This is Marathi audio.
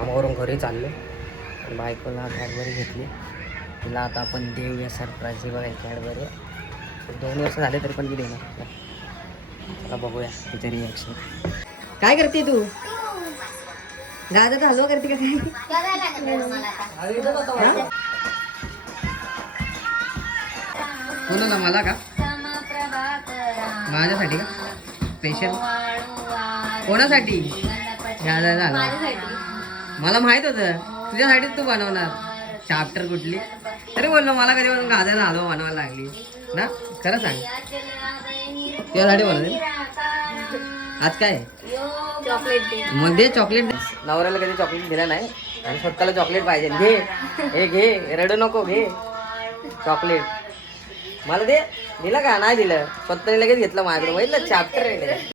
कामावरून घरी चाललो आणि बायकोला कॅडबरी घेतली. तिला आता आपण देऊया सरप्राईज. बघा कॅडबरी 2 वर्ष झाले तरी पण मी देणार. चला बघूया तिचे रिॲक्शन. काय करते तू? गाजर हलवा करते का काय? कोणाला? मला का? माझ्यासाठी का स्पेशल? कोणासाठी? झालं मला माहित होतं तुझ्यासाठीच तू बनवणार. चाप्टर कुठली तरी बोललो मला कधी पण गाजर हलवा बनवायला लागली ना. खरं सांग तुझ्यासाठी बनवते आज काय चॉकलेट. मग दे चॉकलेट. नवऱ्याला कधी चॉकलेट दिला नाही आणि स्वतःला चॉकलेट पाहिजे. घे हे घे, रडू नको, घे चॉकलेट. मला दे. दिलं का? नाही दिलं. स्वतःने लगेच घेतलं माझ्याकडे. बघितलं चॅप्टर आहे.